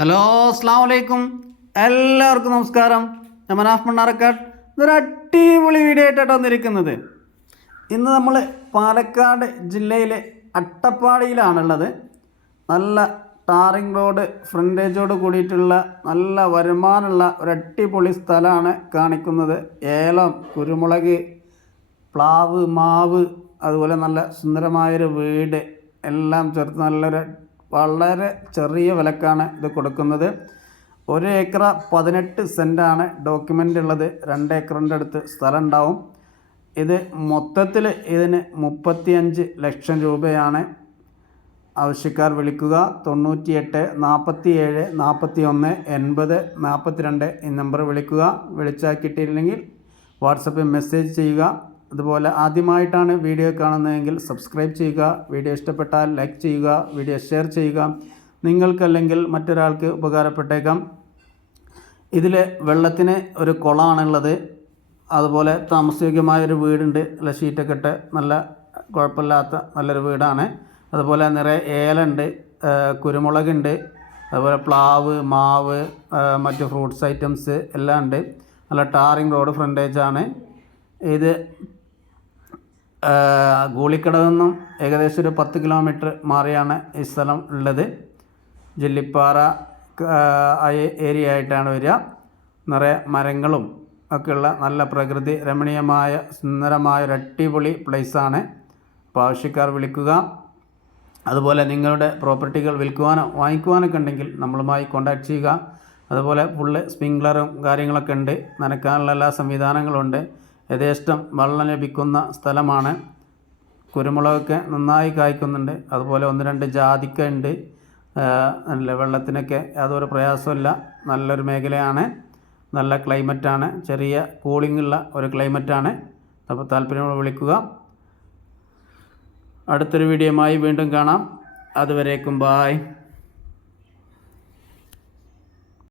Hello അസ്സലാമു അലൈക്കും, എല്ലാവർക്കും നമസ്കാരം. ഞാൻ മനാഫ് മണ്ണാർക്കാട്. ഇതൊരു അടിപൊളി വീഡിയോ ആയിട്ടാണ് വന്നിരിക്കുന്നത്. ഇന്ന് നമ്മൾ പാലക്കാട് ജില്ലയിലെ അട്ടപ്പാടിയിലാണുള്ളത്. നല്ല ടാറിംഗ് റോഡ് ഫ്രണ്ടേജോട് കൂടിയിട്ടുള്ള നല്ല വരുമാനമുള്ള ഒരു അടിപൊളി സ്ഥലമാണ് കാണിക്കുന്നത്. ഏലം, കുരുമുളക്, പ്ലാവ്, മാവ്, അതുപോലെ നല്ല സുന്ദരമായൊരു വീട് എല്ലാം ചേർത്ത് നല്ലൊരു വളരെ ചെറിയ വിലക്കാണ് ഇത് കൊടുക്കുന്നത്. 1 ഏക്കർ 18 സെൻറ്റാണ് ഡോക്യുമെൻ്റ് ഉള്ളത്. 2 ഏക്കറിൻ്റെ അടുത്ത് സ്ഥലം ഉണ്ടാവും. ഇത് മൊത്തത്തിൽ ഇതിന് 35 ലക്ഷം രൂപയാണ്. ആവശ്യക്കാർ വിളിക്കുക 98 47 41 80 42 ഈ നമ്പർ വിളിക്കുക. വിളിച്ചാൽ കിട്ടിയില്ലെങ്കിൽ വാട്സപ്പിൽ മെസ്സേജ് ചെയ്യുക. അതുപോലെ ആദ്യമായിട്ടാണ് വീഡിയോ കാണുന്നതെങ്കിൽ സബ്സ്ക്രൈബ് ചെയ്യുക. വീഡിയോ ഇഷ്ടപ്പെട്ടാൽ ലൈക്ക് ചെയ്യുക, വീഡിയോ ഷെയർ ചെയ്യുക. നിങ്ങൾക്കല്ലെങ്കിൽ മറ്റൊരാൾക്ക് ഉപകാരപ്പെട്ടേക്കാം. ഇതിൽ വെള്ളത്തിന് ഒരു കുളമാണുള്ളത്. അതുപോലെ താമസയോഗ്യമായൊരു വീടുണ്ട്. നല്ല ഷീറ്റൊക്കെ ഇട്ട് നല്ല കുഴപ്പമില്ലാത്ത നല്ലൊരു വീടാണ്. അതുപോലെ നിറയെ ഏലുണ്ട്, കുരുമുളകുണ്ട്, അതുപോലെ പ്ലാവ്, മാവ്, മറ്റ് ഫ്രൂട്ട്സ് ഐറ്റംസ് എല്ലാം ഉണ്ട്. നല്ല ടാറിംഗ് റോഡ് ഫ്രണ്ടേജാണ്. ഇത് ഗൂളിക്കടവിൽ നിന്നും ഏകദേശം ഒരു 10 കിലോമീറ്റർ മാറിയാണ് ഈ സ്ഥലം ഉള്ളത്. ജെല്ലിപ്പാറ ഏരിയ ആയിട്ടാണ് വരിക. നിറയെ മരങ്ങളും ഒക്കെയുള്ള നല്ല പ്രകൃതി രമണീയമായ സുന്ദരമായ ഒരു അടിപൊളി പ്ലേസാണ്. അപ്പോൾ ആവശ്യക്കാർ വിളിക്കുക. അതുപോലെ നിങ്ങളുടെ പ്രോപ്പർട്ടികൾ വിൽക്കുവാനോ വാങ്ങിക്കുവാനൊക്കെ ഉണ്ടെങ്കിൽ നമ്മളുമായി കോൺടാക്റ്റ് ചെയ്യുക. അതുപോലെ ഫുള്ള് സ്പ്രിങ്ക്ലറും കാര്യങ്ങളൊക്കെ ഉണ്ട്. നനയ്ക്കാനുള്ള എല്ലാ സംവിധാനങ്ങളുണ്ട്. യഥേഷ്ടം വെള്ളം ലഭിക്കുന്ന സ്ഥലമാണ്. കുരുമുളകൊക്കെ നന്നായി കായ്ക്കുന്നുണ്ട്. അതുപോലെ 1-2 ജാതിക്ക ഉണ്ട്. നല്ല വെള്ളത്തിനൊക്കെ യാതൊരു പ്രയാസമില്ല. നല്ലൊരു മേഖലയാണ്. നല്ല ക്ലൈമറ്റാണ്. ചെറിയ കൂളിംഗ് ഉള്ള ഒരു ക്ലൈമറ്റാണ്. അപ്പോൾ താല്പര്യമുള്ള വിളിക്കുക. അടുത്തൊരു വീഡിയോയുമായി വീണ്ടും കാണാം. അതുവരേക്കും ബായ്.